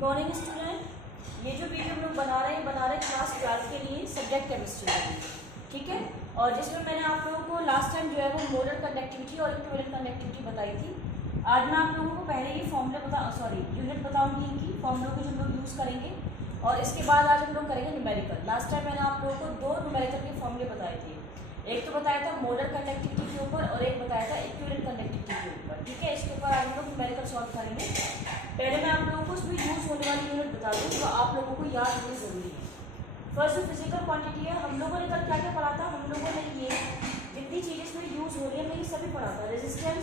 Good morning student. ये जो video हम लोग बना रहे हैं क्लास 12 के लिए सब्जेक्ट केमिस्ट्री के लिए, ठीक है। और जिसमें मैंने आप लोगों को लास्ट टाइम जो है वो मोलर कंडक्टिविटी और इक्विवेलेंट कंडक्टिविटी बताई थी। आज मैं आप लोगों को पहले ही यूनिट बताऊंगी इनकी फॉर्मूलों को जो हम लोग यूज़ करेंगे, और इसके बाद आज हम लोग करेंगे न्यूमेरिकल। लास्ट टाइम मैंने आप लोगों को दो न्यूमेरिकल के फॉर्मूले बताए थे, एक तो बताया था मोलर कंडक्टिविटी के ऊपर और एक बताया था इक्विवेलेंट कंडक्टिविटी के ऊपर, ठीक है। इसके ऊपर आज हम लोग न्यूमेरिकल सॉल्व करेंगे। पहले मैं आप लोगों को उसमें यूज़ होने वाली यूनिट बता दूँ तो आप लोगों को याद होनी ज़रूरी है। फर्स्ट जो फिजिकल क्वांटिटी है, हम लोगों ने कल क्या क्या पढ़ा था, हम लोगों ने ये जितनी चीज़ें इसमें यूज़ हो रही है मैं ये सभी पढ़ा था। रेजिस्टेंस,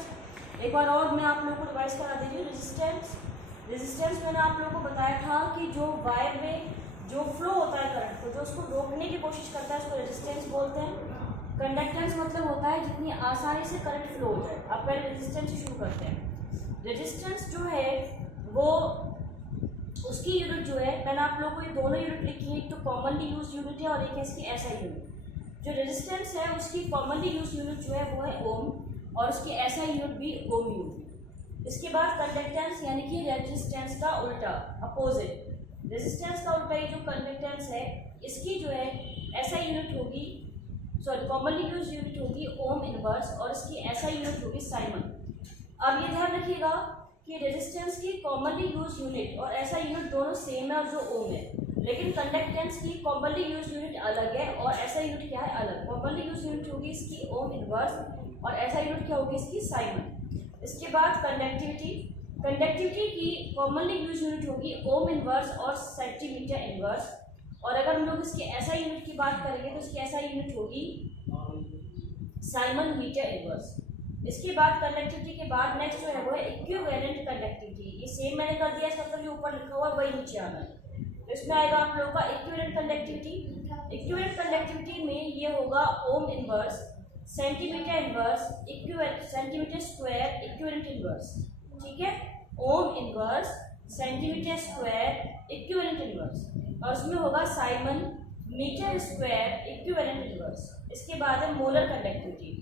एक बार और मैं आप लोगों को रिवाइज करा दे रही हूँ। रेजिस्टेंस मैंने आप लोगों को बताया था कि जो वायर में जो फ्लो होता है करंट को, जो उसको रोकने की कोशिश करता है उसको रेजिस्टेंस बोलते हैं। कंडक्टेंस मतलब होता है जितनी आसानी से करंट फ्लो हो जाए। आप पहले रेजिस्टेंस से शुरू करते हैं। रेजिस्टेंस जो है वो उसकी यूनिट जो है, मैंने आप लोगों को ये दोनों यूनिट लिखी है, एक तो कॉमनली यूज यूनिट है और एक है इसकी एसआई यूनिट। जो रेजिस्टेंस है उसकी कॉमनली यूज यूनिट जो है वो है ओम, और उसकी एसआई यूनिट भी ओम यूनिट। इसके बाद कंडक्टेंस यानी कि रेजिस्टेंस का उल्टा, अपोजिट। रेजिस्टेंस का उल्टा ये जो कंडक्टेंस है इसकी जो है एसआई यूनिट होगी, कॉमनली यूज यूनिट होगी ओम इनवर्स, और इसकी एसआई यूनिट होगी साइमन। अब ये ध्यान रखिएगा कि रेजिस्टेंस की कॉमनली यूज यूनिट और एसआई यूनिट दोनों सेम है और जो ओम है, लेकिन कंडक्टेंस की कॉमनली यूज यूनिट अलग है और एसआई यूनिट क्या है, अलग। कॉमनली यूज यूनिट होगी इसकी ओम इनवर्स और एसआई यूनिट क्या होगी इसकी साइमन। इसके बाद कंडक्टिविटी की कॉमनली यूज यूनिट होगी ओम इनवर्स और सेंटीमीटर इनवर्स, और अगर हम लोग इसकी एसआई यूनिट की बात करेंगे तो इसकी एसआई यूनिट होगी साइमन मीटर इनवर्स। इसके बाद कंडक्टिविटी के बाद नेक्स्ट जो है वो है इक्विवेलेंट कंडक्टिविटी। ये सेम मैंने कर दिया, इसका मतलब ये ऊपर लिखा हुआ वही नीचे आना है, तो इसमें आएगा आप लोगों का इक्विवेलेंट कंडक्टिविटी। इक्विवेलेंट कंडक्टिविटी में ये होगा ohm inverse, centimetre inverse, centimetre square, equivalent inverse, ठीक है। Ohm inverse, centimetre square, equivalent inverse, और उसमें होगा siemens metre square, equivalent inverse. इसके बाद है मोलर कंडक्टिविटी।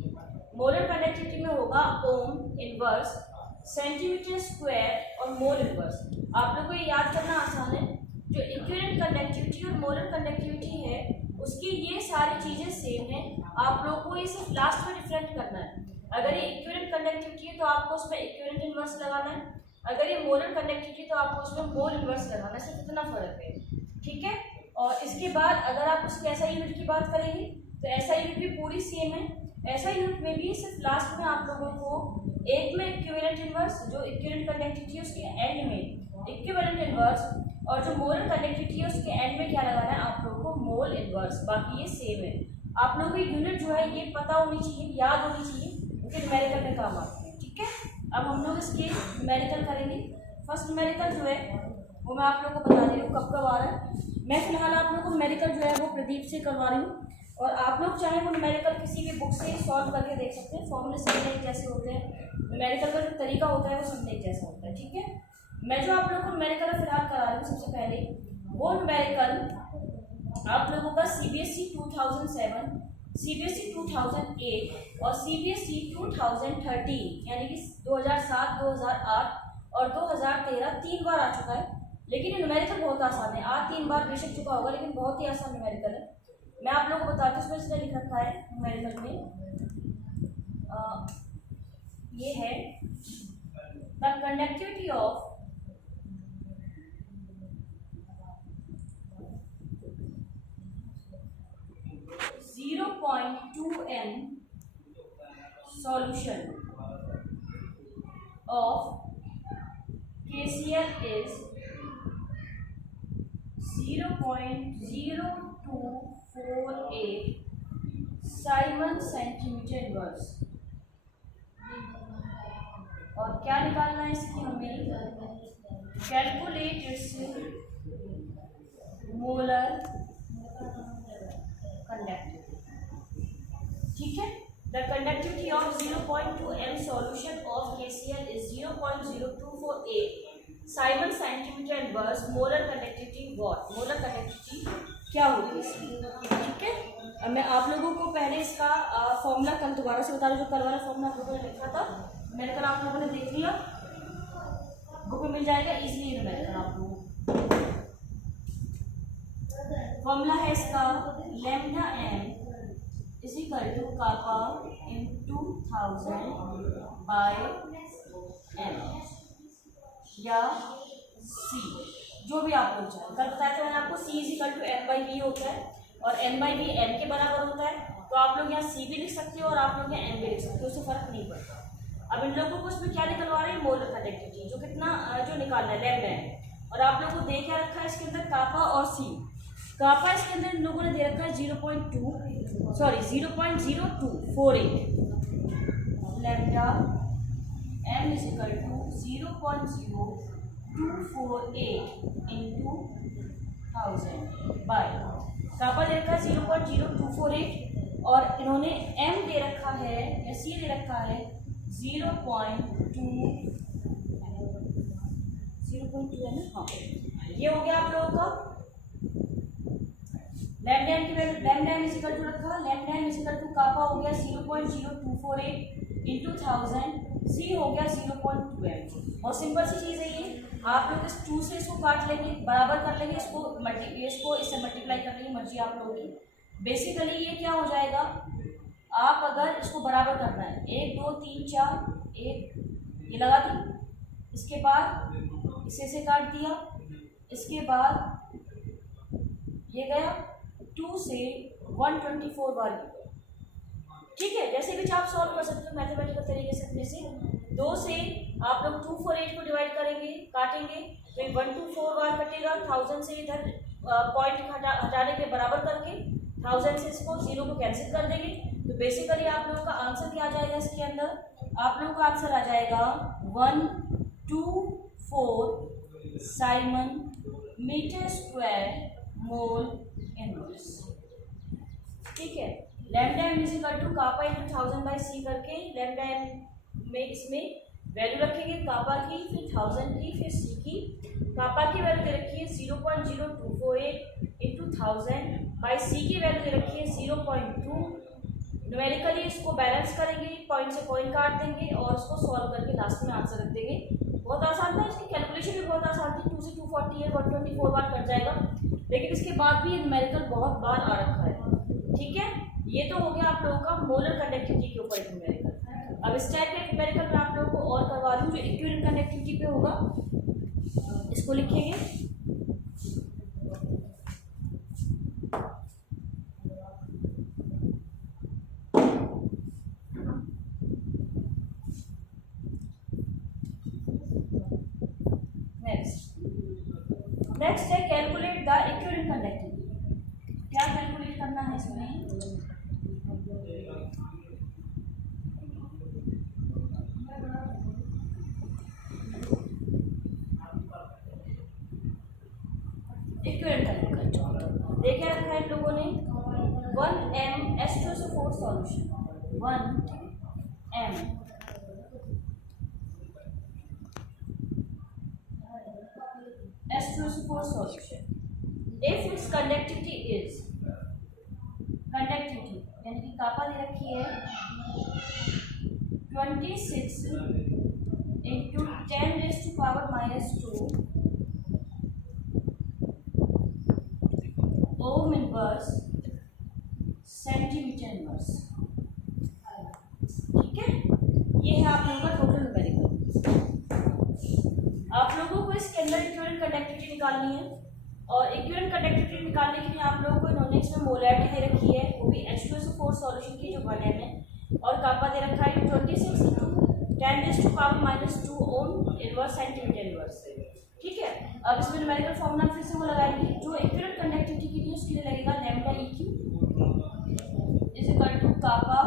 मोलर कंडक्टिविटी में होगा ओम इनवर्स, सेंटीमीटर स्क्वायर और मोल इनवर्स। आप लोगों को ये याद करना आसान है, जो इक्विवेलेंट कंडक्टिविटी और मोलर कंडक्टिविटी है उसकी ये सारी चीज़ें सेम है। आप लोगों को ये सिर्फ लास्ट में डिफरेंट करना है। अगर ये इक्विवेलेंट कंडक्टिविटी है तो आपको उसमें इक्विवेलेंट इनवर्स लगाना है, अगर ये मोलर कंडक्टिविटी है तो आपको उसमें मोल इनवर्स लगाना है, सिर्फ इतना फर्क है, ठीक है। और इसके बाद अगर आप उसकी एसआई यूनिट की बात करेंगे तो एसआई यूनिट भी पूरी सेम है। एसआई यूनिट में भी सिर्फ लास्ट में आप लोगों को एक में इक्विवेलेंट इनवर्स, जो इक्विवेलेंट कंडक्टिविटी है उसके एंड में इक्विवेलेंट इनवर्स, और जो मोलर कंडक्टिविटी है उसके एंड में क्या लगाना है आप लोगों को, मोल इनवर्स। बाकी ये सेम है। आप लोगों की यूनिट जो है ये पता होनी चाहिए, याद होनी चाहिए, क्योंकि न्यूमेरिकल में काम आती है, ठीक है। अब हम लोग इसके न्यूमेरिकल करेंगे। फर्स्ट न्यूमेरिकल जो है वो मैं आप लोगों को बता दे रही हूँ कब कब आ रहा है। मैं फिलहाल आप लोगों को न्यूमेरिकल जो है वो प्रदीप से करवा रही हूँ, और आप लोग चाहे वो न्यूमेरिकल किसी भी बुक से सॉल्व करके देख सकते हैं। फॉर्मूले समझने के जैसे होते हैं, न्यूमेरिकल का जो तरीका होता है वो समझने के जैसा होता है, ठीक है। मैं जो आप लोगों को न्यूमेरिकल फिलहाल करा रही हूँ सबसे पहले, वो न्यूमेरिकल आप लोगों का सीबीएसई 2007, सीबीएसई 2008 और सीबीएसई 2013 यानी कि 2007, 2008 और 2013 तीन बार आ चुका है। लेकिन ये न्यूमेरिकल बहुत आसान है, आज 3 बार बेशक चुका होगा लेकिन बहुत ही आसान न्यूमेरिकल है। मैं आप लोगों को बताती हूँ, इसमें इसने लिख रखा है न्यूमेरिकल में, ये है the conductivity of (0.2m) solution of KCl is 0.0248 Simon centimetre inverse. और क्या निकालना है इसकी हमें, कैलकुलेट इट्स मोलर कंडक्टिविटी, ठीक है। The conductivity of 0.2m solution of KCl is 0.0248 Simon centimetre inverse. Molar conductivity what, molar conductivity क्या होगी इसकी, ठीक है। अब मैं आप लोगों को पहले इसका फॉर्मूला कल दोबारा से बता रही हूँ, जो कल वाला फॉर्मूला आप लोगों ने लिखा था मैंने कल, आप लोगों ने देख लिया, बुक में मिल जाएगा इजीली न्यूमेरिकल आप लोगों को। फॉर्मूला है इसका lambda M is equal to kappa into 1000 by M या सी, जो भी आप लोग चाहें। कल बताया था मैंने आपको C is equal to M by V होता है और एम बाई वी एम के बराबर होता है, तो आप लोग यहाँ सी भी लिख सकते हो और आप लोग यहाँ एम भी लिख सकते हो, उससे फर्क नहीं पड़ता। अब इन लोगों को इसमें क्या निकलवा रहे हैं, मोलर कंडक्टिविटी, जो कितना जो निकालना है लैम्डा है। और आप लोगों को दे क्या रखा है इसके अंदर, कापा और सी। कापा इसके अंदर इन लोगों ने दे रखा है 0.024 lambda M is equal to 0.0248 into 1000 by kappa दे रखा है 0.0248 और इन्होंने एम दे रखा है या सी दे रखा है 0.2 है ना, हाँ। ये हो गया आप लोगों का लैम्डा एम की value, lambda M is equal to रखा, lambda M is equal to kappa हो गया 0.0248 इंटू 1000, सी हो गया 0.2 एम। बहुत सिंपल सी चीज़ है ये। आप लोग इस 2 से इसको काट लेंगे, बराबर कर लेंगे, इसको इससे मल्टीप्लाई कर लेंगे, मर्जी आप लोगों की। बेसिकली ये क्या हो जाएगा, आप अगर इसको बराबर करना है 1 2 3 4 1 ये लगा दी, इसके बाद इसे से काट दिया, इसके बाद ये गया 2 से 124 बार गया। ठीक है, जैसे भी आप सॉल्व कर सकते हो मैथमेटिकल तरीके से। अपने से 2 से आप लोग 248 को डिवाइड करेंगे, काटेंगे तो ये 124 बार कटेगा। 1000 से इधर पॉइंट हटाने के बराबर करके 1000 से इसको 0 को कैंसिल कर देंगे। तो बेसिकली आप लोगों का आंसर क्या आ जाएगा इसके अंदर, आप लोगों का आंसर आ जाएगा 124 siemens metre square mole inverse. ठीक है, lambda M is equal to kappa into 1000 by C करके लैम्डा एम में इसमें वैल्यू रखेंगे कापा की, फिर 1000 की, फिर सी की। कापा की वैल्यू दे रखी है 0.0248 इंटू 1000 बाई सी की वैल्यू दे रखी है 0.2। न्यूमेरिकली इसको बैलेंस करेंगे, पॉइंट से पॉइंट काट देंगे और उसको सॉल्व करके लास्ट में आंसर रख देंगे। बहुत आसान था, इसकी कैलकुलेशन भी बहुत आसान थी। 2 से 240 है, 124 बार कट जाएगा, लेकिन इसके बाद भी न्यूमेरिकल बहुत बार आ रखा है। ठीक है, ये तो हो गया आप लोगों का मोलर कंडक्टिविटी के ऊपर न्यूमेरिकल। अब इस टाइप के न्यूमेरिकल मैं आप लोगों को और करवा दूँ जो इक्विवेलेंट कंडक्टिविटी पे होगा, इसको लिखेंगे। नेक्स्ट है कैलकुलेट द इक्विवेलेंट कंडक्टिविटी। क्या कैलकुलेट करना है इसमें, इक्विवेलेंट कंडक्टिविटी देखे रखा है इन लोगों ने 1m H2SO4 solution, 1m H2SO4 solution if its conductivity is, conductivity यानी कि कापा दे रखी है 26 इंटू 10⁻⁻² ओम इनवर्स सेंटीमीटर इनवर्स। ठीक है, ये है आप लोगों का टोटल न्यूमेरिकल। आप लोगों को इसके अंदर इक्विवेलेंट कंडक्टिविटी निकालनी है और इक्विवेलेंट कंडक्टिविटी निकालने के लिए आप लोगों को इन्होंने इसमें मोलैरिटी दे रखी है, वो भी H2SO4 सॉल्यूशन की जो 1m है, और कापा दे रखा है 26 इंटू 10⁻⁻² ओम इनवर्स सेंटीमीटर इनवर्स। ठीक है, अब इसमें न्यूमेरिकल फॉर्मूला फिर से वो लगाएंगे जो इक्विवेलेंट कंडक्टिविटी के लिए, उसके लिए लगेगा lambda EQ is equal to kappa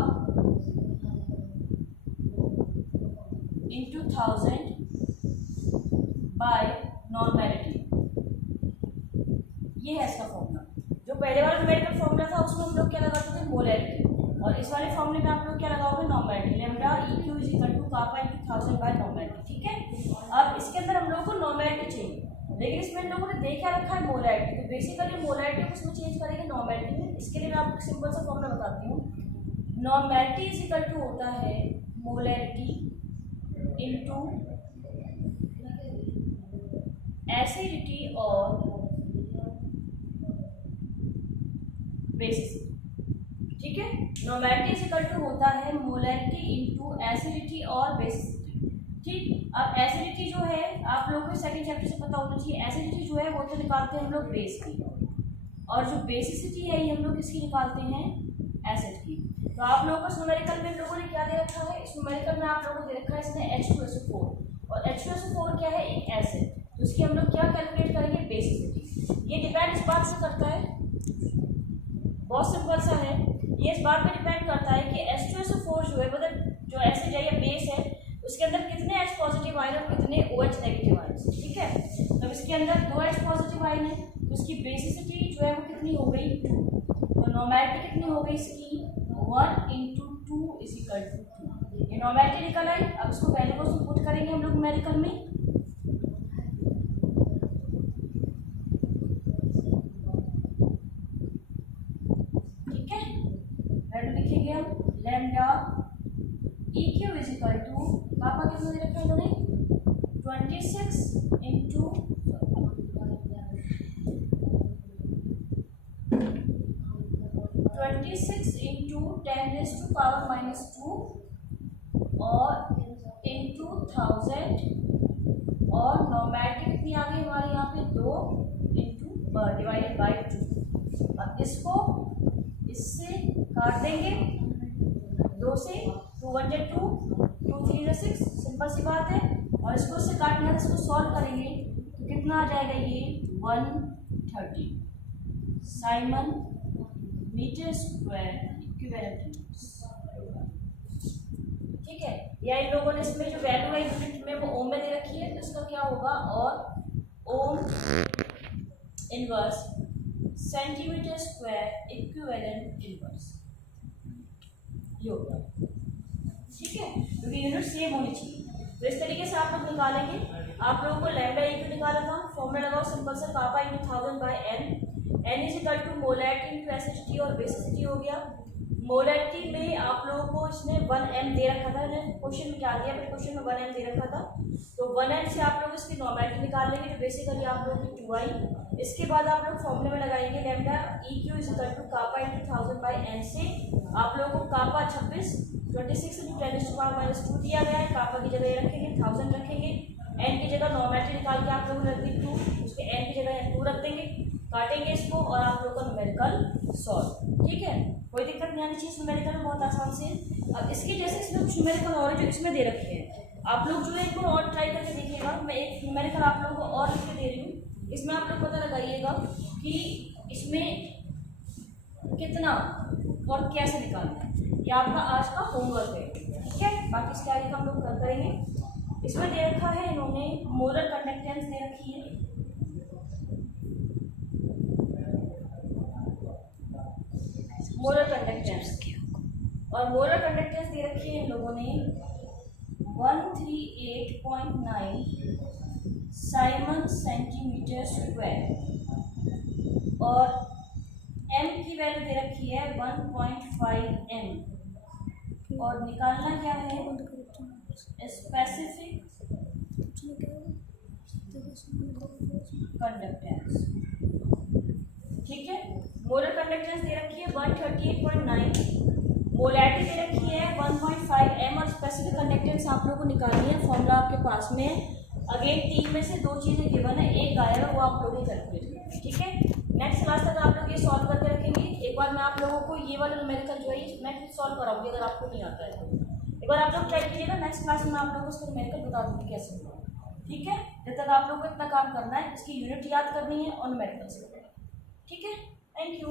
into 1000 by normality. ये है इसका फॉर्मूला। जो पहले वाला न्यूमेरिकल फॉर्मूला था उसमें हम लोग क्या लगाते थे, मोलैरिटी, और इस वाले फॉर्मूले में आप लोग क्या लगाओगे, normality. Lambda EQ is equal to kappa into 1000 by normality. ठीक है, अब इसके अंदर हम लोग को नॉर्मेलिटी चाहिए, लेकिन इसमें इन लोगों ने दे क्या रखा है, मोलैरिटी। तो बेसिकली मोलैरिटी को इसमें चेंज करेंगे नॉर्मेलिटी में। इसके लिए मैं आपको सिंपल सा फॉर्मूला बताती हूँ। नॉर्मेलिटी इज इक्वल टू होता है मोलैरिटी इंटू एसिडिटी और बेसिसिटी। ठीक है, नॉर्मेलिटी इज इक्वल टू होता है मोलैरिटी इनटू एसिडिटी और बेसिसिटी। ठीक, अब एसिडिटी जो है आप लोगों को सेकंड चैप्टर से पता होना चाहिए। एसिडिटी जो है वो तो निकालते हैं हम लोग बेस की, और जो बेसिसिटी है ये हम लोग किसकी निकालते हैं, एसिड की। तो आप लोगों को न्यूमेरिकल में लोगों ने क्या दे रखा है, इस न्यूमेरिकल में आप लोगों को दे रखा है इसने H2SO4, और H2SO4 क्या है, एक एसिड। तो इसकी हम लोग क्या कैलकुलेट करेंगे, बेसिसिटी। ये डिपेंड इस बात से करता है, बहुत सिंपल सा है, ये इस बात पे डिपेंड करता है कि H2SO4 जो है मतलब जो एसिड है या बेस है उसके अंदर कितने H पॉजिटिव आयन और कितने OH नेगेटिव आयन। ठीक है, तो इसके अंदर 2 H पॉजिटिव आयन है तो इसकी बेसिसिटी जो है वो कितनी हो गई, 2। तो नॉर्मेलिटी कितनी हो गई इसकी, 1 × 2 = 2। ये नॉर्मेलिटी निकल आई। अब इसको वैल्यू को पुट करेंगे हम लोग न्यूमेरिकल में। ठीक है, वैल्यू लिखेंगे हम लैम्डा EQ = पापा कितना दे रखा है इन्होंने, 26 × 10⁻², और इंटू 1000, और नॉर्मेलिटी कितनी आ गई हमारे यहाँ पे, 2 / 2। अब इसको इससे काट देंगे, 2 से 2 × 1 = 2, 2 × 3 = 6, सिंपल सी बात है। और इसको इससे काटना है, इसको सॉल्व करेंगे तो कितना आ जाएगा, ये 130 साइमन मीटर स्क्वायर इक्विवेलेंट। ठीक है, या इन लोगों ने इसमें जो वैल्यू है यूनिट में वो ओम में दे रखी है, तो इसका क्या होगा, और ओम inverse centimetre square equivalent inverse ये होगा। ठीक है, क्योंकि यूनिट सेम होनी चाहिए। तो इस तरीके से आप लोग निकालेंगे। आप लोगों को लैम्डा EQ निकाला था, फॉर्मूला लगाओ सिंपल सा, पापा × 1000/n, n = molarity into acidity और बेसिसिटी हो गया। मोलैरिटी में आप लोगों को इसने 1m दे रखा था, क्वेश्चन में क्या दिया, फिर क्वेश्चन में 1m दे रखा था, तो 1m से आप लोग इसकी नॉर्मेलिटी निकाल लेंगे जो बेसिकली आप लोगों की 2i। इसके बाद आप लोग फॉर्मूले में लगाएंगे लैम्डा EQ = पापा × 1000/n से आप लोगों को कापा 26 × 10⁻² दिया गया है। कापा की जगह रखेंगे 1000 रखेंगे, n की जगह नॉर्मेलिटी निकाल के आप लोग रख दी 2, उसके n की जगह 2 रख देंगे, काटेंगे इसको और आप लोग का न्यूमेरिकल सॉल्व। ठीक है, कोई दिक्कत नहीं आनी चाहिए न्यूमेरिकल में, बहुत आसान से। अब इसके जैसे इसमें न्यूमेरिकल और जो इसमें दे रखे हैं, आप लोग जो है इनको और ट्राई करके देखिएगा। मैं एक न्यूमेरिकल आप लोगों को और लिख के दे रही हूँ, इसमें आप लोग पता लगाइएगा कि इसमें कितना और कैसे निकालना है। ये आपका आज का होमवर्क है। ठीक है, बाकी इसके आगे का हम लोग करेंगे। इसमें दे रखा है इन्होंने मोलर कंडक्टेंस दे रखी है, मोलर कंडक्टेंस, और मोलर कंडक्टेंस दे रखी है इन लोगों ने 138.9 साइमन सेंटीमीटर स्क्वायर, और m की वैल्यू दे रखी है 1.5m, और निकालना क्या है, स्पेसिफिक कंडक्टेंस। ठीक है, मोलर कंडक्टेंस दे रखी है 138.9, मोलैरिटी दे रखी है 1.5m, और स्पेसिफिक कंडक्टेंस आप लोगों को निकालनी है। फॉर्मूला आपके पास में अगेन 3 में से 2 चीज़ें गिवन है, एक गायब है, वो आप लोगों को कैलकुलेट करना है। ठीक है, नेक्स्ट क्लास तक आप लोग ये सॉल्व करके रखेंगे। एक बार मैं आप लोगों को ये वाला न्यूमेरिकल जो है मैं खुद सॉल्व कराऊंगी, अगर आपको नहीं आता है तो एक बार आप लोग ट्राई कीजिएगा। नेक्स्ट क्लास में आप लोगों को उसका न्यूमेरिकल बता दूँगी कैसे होगा। ठीक है, जब तक आप लोगों को इतना काम करना है, इसकी यूनिट याद करनी है और न्यूमेरिकल्स करना है। ठीक है, थैंक यू।